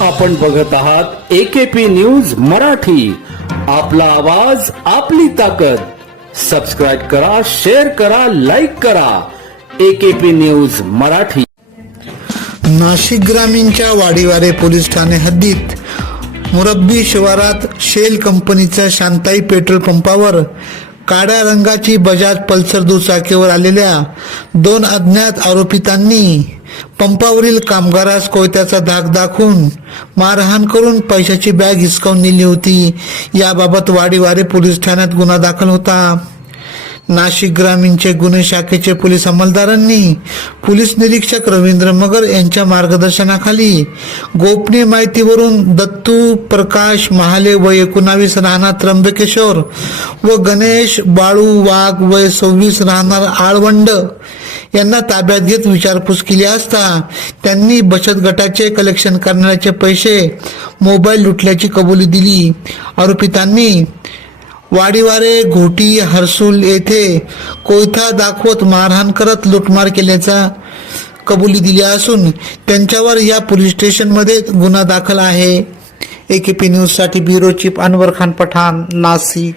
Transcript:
आपण बघत आहात एकेपी न्यूज मराठी. आपला आवाज आपली ताकद. सबस्क्राईब करा शेअर करा लाईक करा. AKP news Marathi. नाशिक ग्रामीणच्या वाडीवारे पोलीस ठाणे हद्दीत. मुरब्बी शिवारात शेल कंपनीच्या शांताई पेट्रोल पंपावर काळ्या रंगाची बजाज पल्सर दुचाकीवर आलेल्या दोन अज्ञात आरोपितांनी पंपावरील कामगारास कोयत्याचा धाक दाखवून मारहाण करून पैशाची बॅग हिसकावून नेली होती. याबाबत वाडीवारे पोलीस ठाण्यात गुन्हा दाखल होता. नाशिक ग्रामीणचे गुन्हे शाखेचे पोलीस अंमलदारांनी पोलीस निरीक्षक रवींद्र मगर यांच्या मार्गदर्शनाखाली गोपनीय माहितीवरून दत्तू प्रकाश महाले वय एकोणावीस राहणार त्र्यंबकेश्वर व गणेश बाळू वाघ वय सव्वीस राहणार आळवंड यांना ताब्यात घेत विचारपूस केली असता त्यांनी बचत गटाचे कलेक्शन करण्याचे पैसे मोबाईल लुटल्याची कबुली दिली. आरोपितांनी वाडीवारे घोटी हर्सुल येथे कोयथा दाखवत मारहाण करत लुटमार केल्याचा कबुली दिली असून त्यांच्यावर या पोलीस स्टेशनमध्ये गुन्हा दाखल आहे. एकेपी न्यूज न्यूजसाठी ब्युरो चीफ अनवर खान पठाण नाशिक.